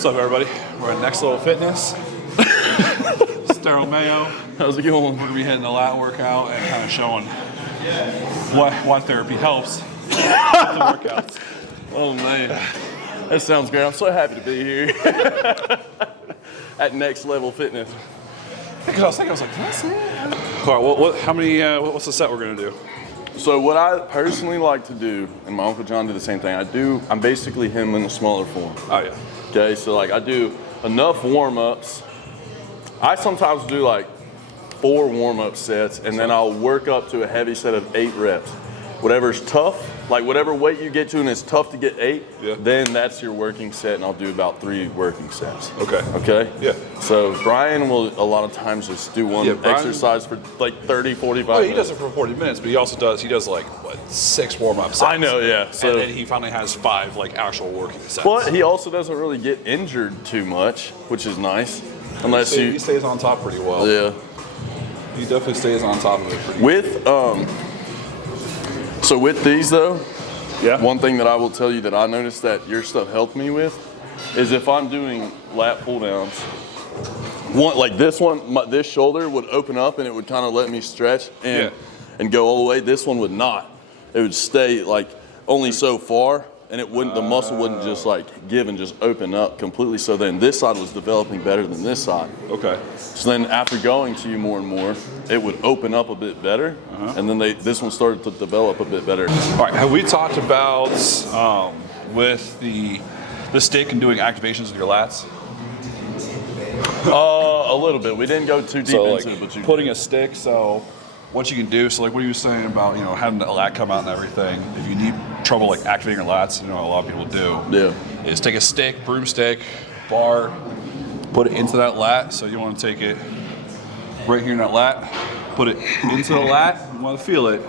What's up, everybody? We're at Next Level Fitness. It's Darryl Mayo. How's it going? We're gonna be hitting a lat workout and kind of showing why therapy helps with the workouts. Oh man, that sounds great. I'm so happy to be here at Next Level Fitness. Because I was like, can I say it? All right, what's the set we're gonna do? So what I personally like to do, and my Uncle John did the same thing, I'm basically him in a smaller form. Oh yeah. Okay, so like I do enough warm-ups. I sometimes do like 4 warm-up sets, and then I'll work up to a heavy set of 8 reps. Whatever's tough, like whatever weight you get to and it's tough to get 8, then that's your working set, and I'll do about 3 working sets. Okay. Okay? Yeah. So Brian will a lot of times just do one exercise for like 30, 45 minutes. He does it for 40 minutes, but he does like, what, 6 warm-up sets. I know, yeah. So, and then he finally has 5 like actual working sets. But he also doesn't really get injured too much, which is nice. Unless he stays on top pretty well. Yeah. He definitely stays on top of it pretty well. So with these though, yeah. One thing that I will tell you that I noticed that your stuff helped me with is if I'm doing lat pull downs, like this one, this shoulder would open up and it would kind of let me stretch and go all the way. This one would not. It would stay like only so far, and it wouldn't. The muscle wouldn't just like give and just open up completely. So then this side was developing better than this side. Okay. So then after going to you more and more, it would open up a bit better, and then this one started to develop a bit better. All right, have we talked about with the stick and doing activations with your lats? A little bit. We didn't go too deep into it, but you putting a stick. So what you can do. So like what you were saying about having a lat come out and everything. If you need trouble like activating your lats, a lot of people do. Yeah. Is take a stick, broomstick, bar, put it into that lat. So you want to take it right here in that lat, put it into the lat. You want to feel it,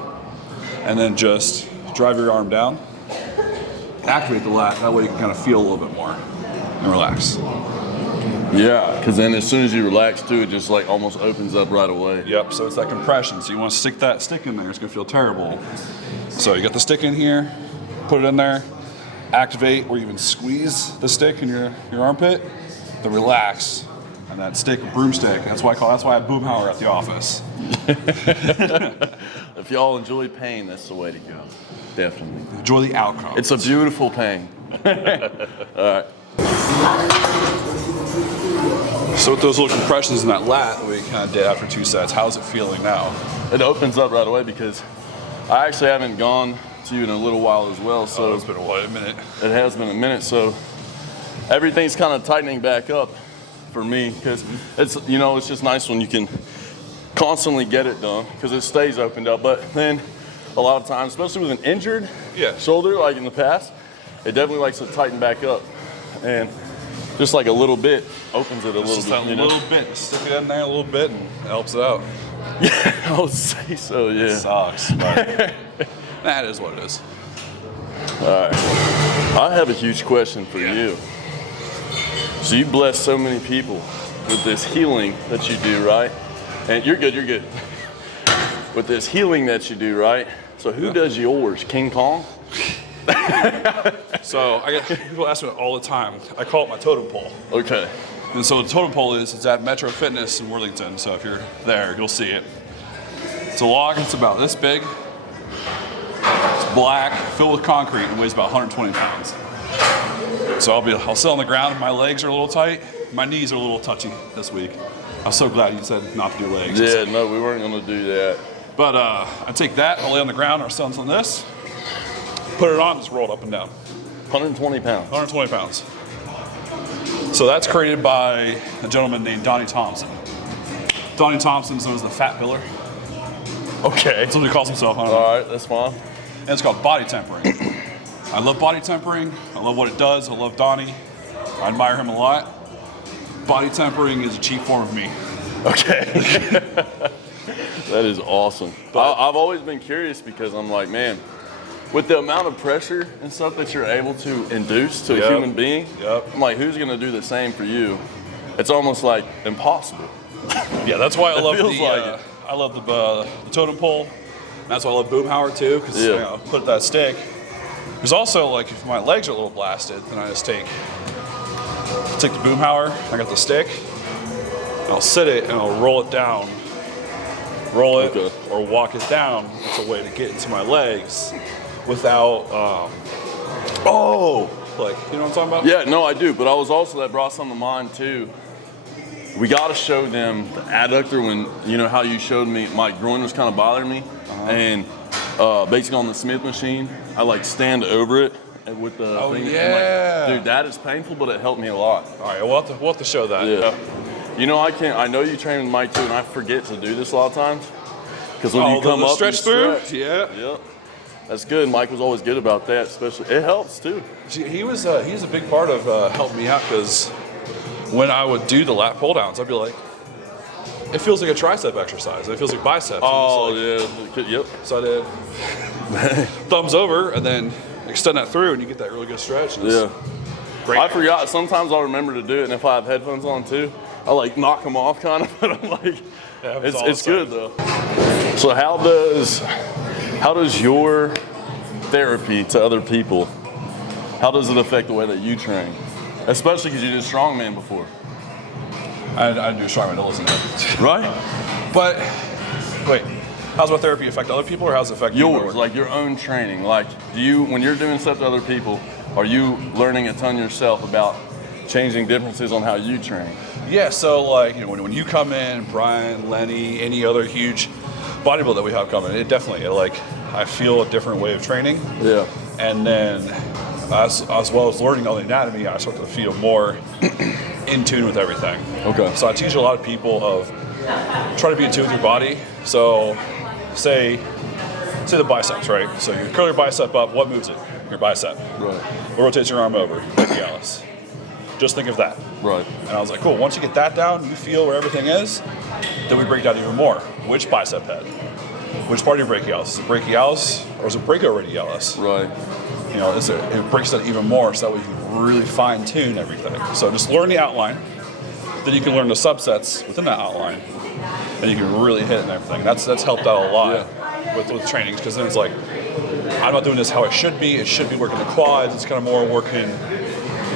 and then just drive your arm down. Activate the lat. That way you can kind of feel a little bit more and relax. Yeah, because then as soon as you relax too, it just like almost opens up right away. Yep, so it's that compression. So you want to stick that stick in there, it's gonna feel terrible. So you got the stick in here, put it in there, activate or even squeeze the stick in your armpit, then relax. And that stick, broomstick, that's why I have Boomhauer at the office. If y'all enjoy pain, that's the way to go. Definitely. Enjoy the outcome. It's a beautiful pain. All right. So with those little compressions in that lat that we kind of did after 2 sets, how's it feeling now? It opens up right away because I actually haven't gone to you in a little while as well. So it's been a minute. It has been a minute. So everything's kind of tightening back up for me because it's it's just nice when you can constantly get it done because it stays opened up. But then a lot of times, especially with an injured shoulder like in the past, it definitely likes to tighten back up. And just like a little bit opens it a little bit. Little bit. Just stick it in there a little bit and it helps it out. Yeah, I would say so, yeah. It sucks, but that is what it is. All right. I have a huge question for you. So you bless so many people with this healing that you do, right? And you're good. With this healing that you do, right? So who does yours? King Kong? So I get people ask me all the time. I call it my totem pole. Okay. And so the totem pole it's at Metro Fitness in Worthington. So if you're there, you'll see it. It's a log. It's about this big. It's black, filled with concrete, and weighs about 120 pounds. So I'll sit on the ground. My legs are a little tight. My knees are a little touchy this week. I'm so glad you said not to do legs. Yeah, no, we weren't going to do that. But I take that, I'll lay on the ground, or sit on this, put it on, just roll it up and down. 120 pounds. 120 pounds. So that's created by a gentleman named Donnie Thompson. Donnie Thompson's known as the Fat Pillar. Okay. That's what he calls himself. I don't know. All right, that's fine. And it's called body tempering. I love body tempering. I love what it does. I love Donnie. I admire him a lot. Body tempering is a cheap form of me. Okay. That is awesome. I've always been curious because I'm like, man, with the amount of pressure and stuff that you're able to induce to a human being, I'm like, who's going to do the same for you? It's almost like impossible. Yeah, that's why I love the totem pole. That's why I love Boomhauer too, because put that stick. There's also like if my legs are a little blasted, then I just take take the Boomhauer, I got the stick, and I'll sit it and I'll roll it down. Roll it or walk it down. It's a way to get into my legs without, like, you know what I'm talking about? Yeah, no, I do. But I was also, that brought something to mind too. We got to show them the adductor when, you know, how you showed me, my groin was kind of bothering me. And basically on the Smith machine, I like stand over it with the thing. Yeah. Like, dude, that is painful, but it helped me a lot. All right, we'll have to show that. Yeah. You know, I know you train with Mike too, and I forget to do this a lot of times. Because when you come up, stretch through? Yeah. Yep. That's good. Mike was always good about that, especially. It helps too. He's a big part of helping me out, because when I would do the lat pull downs, I'd be like, it feels like a tricep exercise. It feels like biceps. Yeah. Yep. So I did thumbs over and then extend that through, and you get that really good stretch. Yeah. Great. I forgot. Sometimes I'll remember to do it, and if I have headphones on too, I like knock them off kind of. But I'm like, it's good though. So how does your therapy to other people, how does it affect the way that you train? Especially because you did strongman before. I do strongman, don't listen to it. Right? But wait, how's my therapy affect other people, or how's it affect yours? Like your own training. Like, when you're doing stuff to other people, are you learning a ton yourself about changing differences on how you train? Yeah, so like, you know, when you come in, Brian, Lenny, any other huge bodybuilder that we have coming, it definitely, I feel a different way of training. Yeah. And then as well as learning all the anatomy, I start to feel more in tune with everything. Okay. So I teach a lot of people of try to be in tune with your body. So say the biceps, right? So you curl your bicep up, what moves it? Your bicep. Right. What rotates your arm over? Brachialis. Just think of that. Right. And I was like, cool, once you get that down, you feel where everything is, then we break down even more. Which bicep head? Which part of your brachialis? Is it brachialis or is it brachioradialis? Right. You know, it breaks down even more, so that we can really fine tune everything. So just learn the outline, then you can learn the subsets within that outline, and you can really hit it and everything. That's helped out a lot with trainings, because then it's like, I'm not doing this how it should be. It should be working the quads. It's kind of more working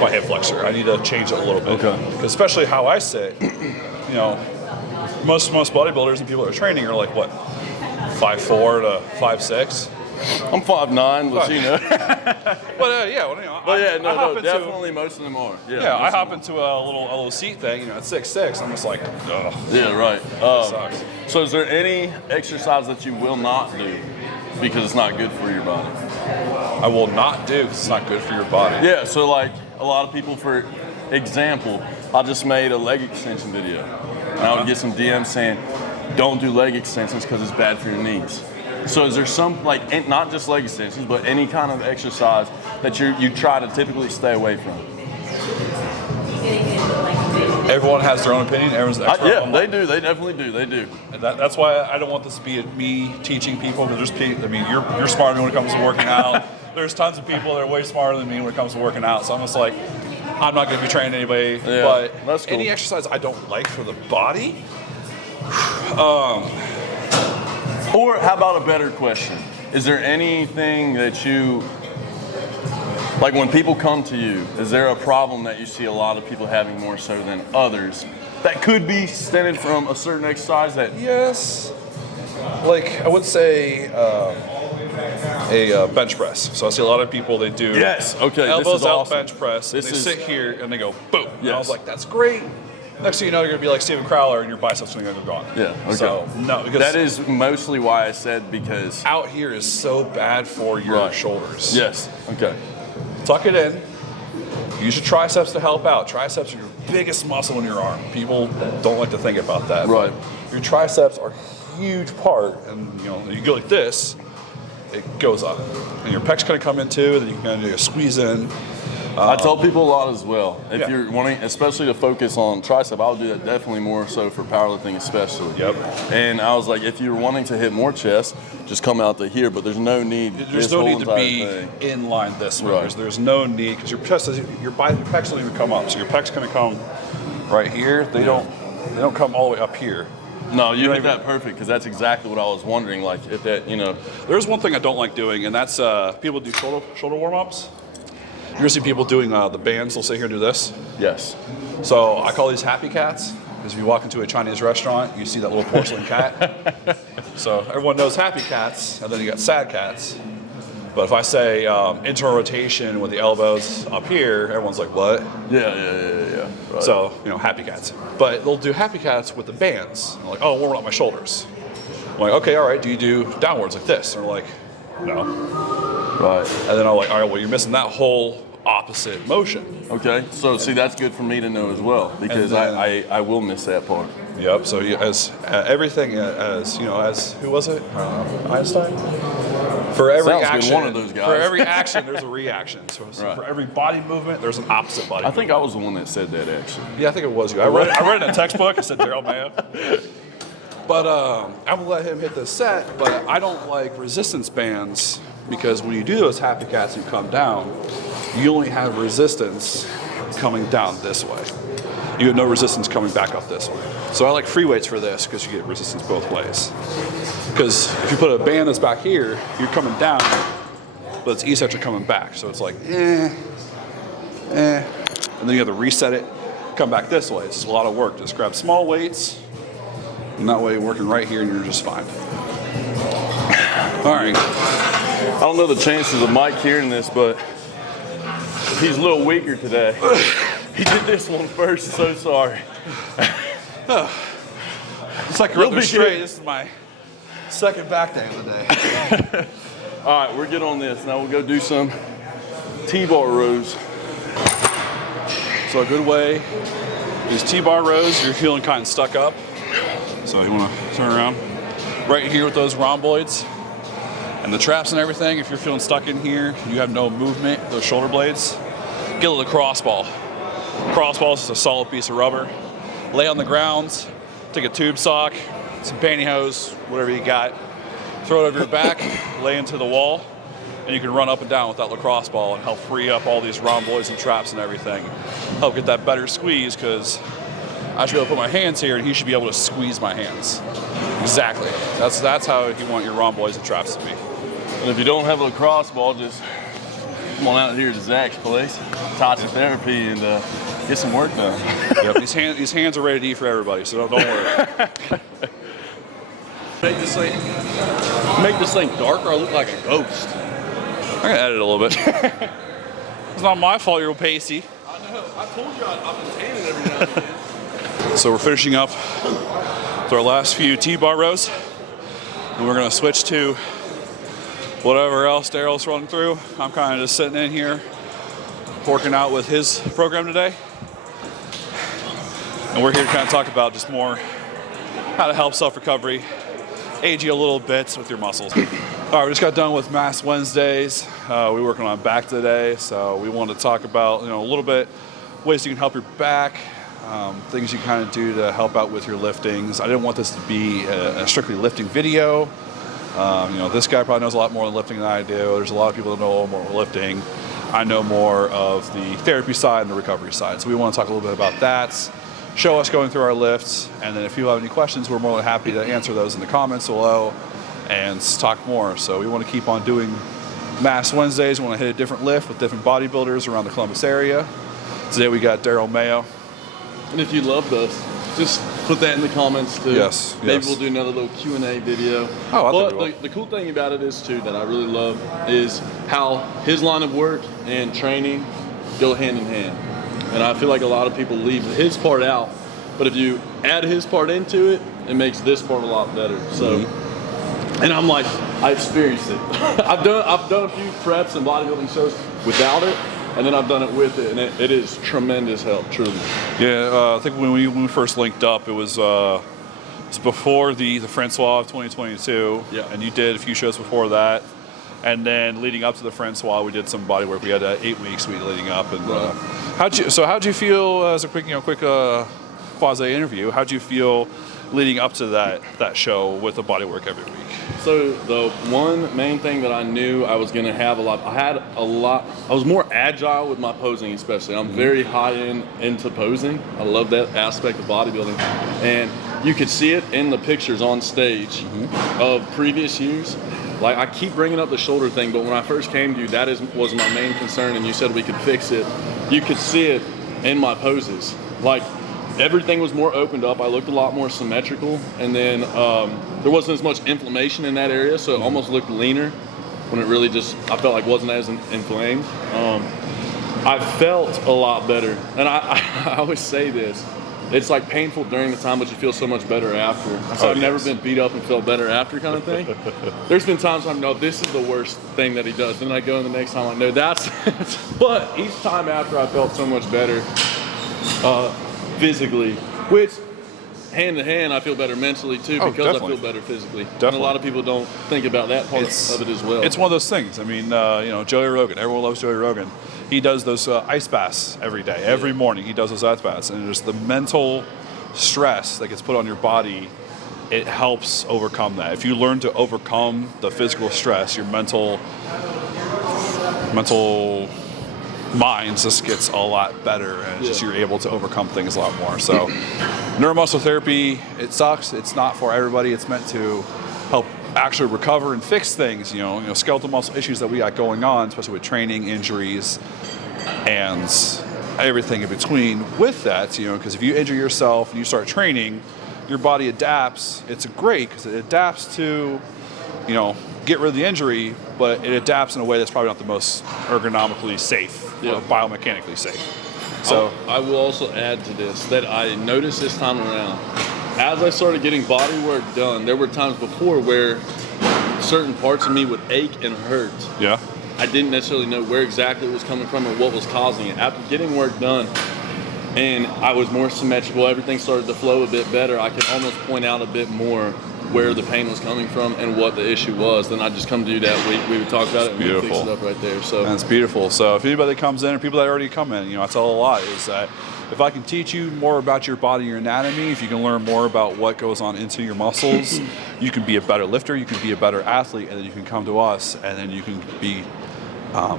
my hip flexor. I need to change it a little bit. Okay. Because especially how I sit, you know, most bodybuilders and people that are training are like, what, 5'4" to 5'6"? I'm 5'9", but you know. But you know. But yeah, no, definitely most of them are. Yeah, I hop into a little seat thing, you know, at 6'6", I'm just like, ugh. Yeah, right. Sucks. So is there any exercise that you will not do because it's not good for your body? I will not do because it's not good for your body. Yeah, so like a lot of people, for example, I just made a leg extension video. And I would get some DMs saying, don't do leg extensions because it's bad for your knees. So is there some, like, not just leg extensions, but any kind of exercise that you try to typically stay away from? Everyone has their own opinion. Everyone's yeah, they do. They definitely do. They do. And that's why I don't want this to be me teaching people. But you're smarter than me when it comes to working out. There's tons of people that are way smarter than me when it comes to working out. So I'm just like, I'm not going to be training anybody. Yeah, but that's cool. Any exercise I don't like for the body. Or how about a better question? Is there anything that you, like when people come to you, is there a problem that you see a lot of people having more so than others that could be stemmed from a certain exercise that? Yes. Like I would say a bench press. So I see a lot of people, they do elbows out awesome. bench press. They sit here and they go boom. Yes. And I was like, that's great. Next thing you know, you're gonna be like Steven Crowler, and your biceps are gonna go gone. Yeah. Okay. So no, because that is mostly why I said because out here is so bad for your shoulders. Yes. Okay. Tuck it in. Use your triceps to help out. Triceps are your biggest muscle in your arm. People don't like to think about that. Right. Your triceps are a huge part, and you know you go like this, it goes up, and your pecs kind of come in too. Then you kind of do a squeeze in. I tell people a lot as well. If you're wanting, especially to focus on tricep, I'll do that definitely more so for powerlifting, especially. Yep. And I was like, if you're wanting to hit more chest, just come out to here. But there's no need. There's no need to be in line this way. Right. There's no need because your pecs don't even come up. So your pecs gonna come right here. They don't come all the way up here. No, you hit that perfect because that's exactly what I was wondering. Like if that, you know. There's one thing I don't like doing, and that's people do shoulder warm-ups. You ever see people doing the bands? They'll sit here and do this. Yes. So I call these happy cats because if you walk into a Chinese restaurant, you see that little porcelain cat. So everyone knows happy cats, and then you got sad cats. But if I say internal rotation with the elbows up here, everyone's like, what? Yeah. Right. So, happy cats. But they'll do happy cats with the bands. They're like, oh, warm up my shoulders. I'm like, okay, all right, do you do downwards like this? And they're like, no. Right. And then I'm like, all right, well, you're missing that whole opposite motion. Okay, so see, that's good for me to know as well, because I will miss that part. Yep, so as everything, as who was it? Einstein? For every Sounds action, good, one of those guys. For every action, there's a reaction. So Right. For every body movement, there's an opposite body I movement. think I was the one that said that, actually. Yeah, I think it was you. I read it in a textbook. It said Darryl Mayo. But I'm gonna let him hit the set. But I don't like resistance bands because when you do those happy cats and you come down, you only have resistance coming down this way. You have no resistance coming back up this way. So I like free weights for this because you get resistance both ways. Because if you put a band that's back here, you're coming down, but it's eccentric coming back. So it's like, and then you have to reset it, come back this way. It's just a lot of work. Just grab small weights, and that way you're working right here and you're just fine. All right. I don't know the chances of Mike hearing this, but he's a little weaker today. He did this one first, so sorry. It's like you're up there straight. This is my second back day of the day. All right, we're good on this. Now we'll go do some T-bar rows. So a good way, these T-bar rows, you're feeling kind of stuck up. So you want to turn around right here with those rhomboids and the traps and everything. If you're feeling stuck in here, you have no movement, those shoulder blades, get a little crossball. Crossball is just a solid piece of rubber. Lay on the ground, take a tube sock, some pantyhose, whatever you got, throw it over your back, lay into the wall, and you can run up and down with that lacrosse ball and help free up all these rhomboids and traps and everything. Help get that better squeeze because I should be able to put my hands here and he should be able to squeeze my hands. Exactly. That's how you want your rhomboids and traps to be. And if you don't have a lacrosse ball, just come on out here to Zach's place, Tatsu Therapy, and get some work done. Yep, these hands are ready to eat for everybody, so don't worry. Make this thing darker. I look like a ghost. I'm gonna edit a little bit. It's not my fault you're pasty. I know. I told you I've been tanning every now and again. So we're finishing up with our last few T-bar rows, and we're gonna switch to whatever else Darryl's running through. I'm kind of just sitting in here, working out with his program today. And we're here to kind of talk about just more how to help self-recovery, aid you a little bit with your muscles. All right, we just got done with Mass Wednesdays. We're working on back today, so we wanted to talk about a little bit ways you can help your back, things you kind of do to help out with your liftings. I didn't want this to be a strictly lifting video. This guy probably knows a lot more on lifting than I do. There's a lot of people that know a lot more lifting. I know more of the therapy side and the recovery side. So we want to talk a little bit about that, show us going through our lifts, and then if you have any questions, we're more than happy to answer those in the comments below and talk more. So we want to keep on doing Mass Wednesdays. We want to hit a different lift with different bodybuilders around the Columbus area. Today we got Darryl Mayo. And if you loved us, just put that in the comments too. Yes. Maybe we'll do another little Q&A video. Oh, I think we will. But the cool thing about it is too, that I really love, is how his line of work and training go hand in hand. And I feel like a lot of people leave his part out, but if you add his part into it, it makes this part a lot better. So, and I'm like, I experienced it. I've done a few preps and bodybuilding shows without it, and then I've done it with it, and it is tremendous help, truly. Yeah, I think when we first linked up, it was before the Francois of 2022. Yeah. And you did a few shows before that. And then leading up to the Francois, we did some body work. We had 8 weeks leading up. And how'd you feel as a quick quasi interview? How'd you feel leading up to that show with the body work every week? So the one main thing that I knew I was going to have I was more agile with my posing, especially. I'm very high into posing. I love that aspect of bodybuilding. And you could see it in the pictures on stage of previous years. Like, I keep bringing up the shoulder thing, but when I first came to you, that was my main concern, and you said we could fix it. You could see it in my poses. Like, everything was more opened up. I looked a lot more symmetrical, and then there wasn't as much inflammation in that area, so it almost looked leaner when it really just, I felt like wasn't as inflamed. I felt a lot better, and I always say this. It's like painful during the time, but you feel so much better after. So I've never been beat up and felt better after kind of thing. There's been times I know this is the worst thing that he does. Then I go in the next time I know that's but each time after I felt so much better physically, which hand to hand I feel better mentally too because I feel better physically. And a lot of people don't think about that part of it as well. It's one of those things. I mean, Joey Rogan, everyone loves Joey Rogan. He does those ice baths every day. Every morning he does those ice baths. And just the mental stress that gets put on your body, it helps overcome that. If you learn to overcome the physical stress, your mental mind just gets a lot better, and just you're able to overcome things a lot more. So neuromuscular therapy, it sucks. It's not for everybody. It's meant to help actually recover and fix things, skeletal muscle issues that we got going on, especially with training, injuries, and everything in between with that, because if you injure yourself and you start training, your body adapts. It's great because it adapts to, get rid of the injury, but it adapts in a way that's probably not the most ergonomically safe or biomechanically safe. So I will also add to this that I noticed this time around. As I started getting body work done, there were times before where certain parts of me would ache and hurt. Yeah. I didn't necessarily know where exactly it was coming from or what was causing it. After getting work done and I was more symmetrical, everything started to flow a bit better, I could almost point out a bit more where the pain was coming from and what the issue was. Then I'd just come to you that week, we would talk about it and we'd fix it up right there. So that's beautiful. So if anybody comes in or people that already come in, I tell a lot is that if I can teach you more about your body, your anatomy, if you can learn more about what goes on into your muscles, you can be a better lifter, you can be a better athlete, and then you can come to us, and then you can be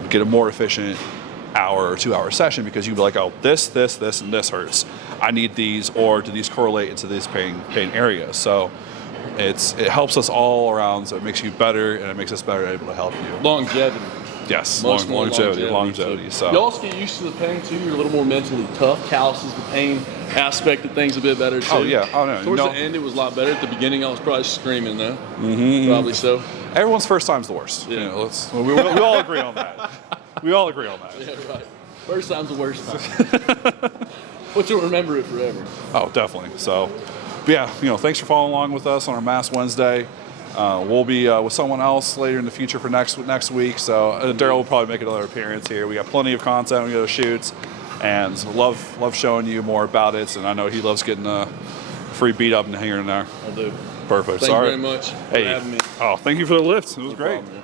get a more efficient hour or 2 hour session because you'd be like, oh, this, and this hurts. I need these, or do these correlate into these pain areas? So it helps us all around, so it makes you better, and it makes us better able to help you. Longevity. Yes, longevity. So you also get used to the pain too. You're a little more mentally tough. Calluses the pain aspect of things a bit better too. Oh yeah, no. Towards the end, it was a lot better. At the beginning, I was probably screaming though. Mm-hmm. Probably so. Everyone's first time's the worst. Yeah. We all agree on that. We all agree on that. Yeah, right. First time's the worst time. But you'll remember it forever. Oh, definitely. So, but yeah, thanks for following along with us on our Mass Wednesday. We'll be with someone else later in the future for next week. So Darryl will probably make another appearance here. We got plenty of content. We go to shoots, and love showing you more about it. And I know he loves getting free beat up and here and there. I do. Perfect. Thank you very much for having me. Oh, thank you for the lift. It was great. Problem,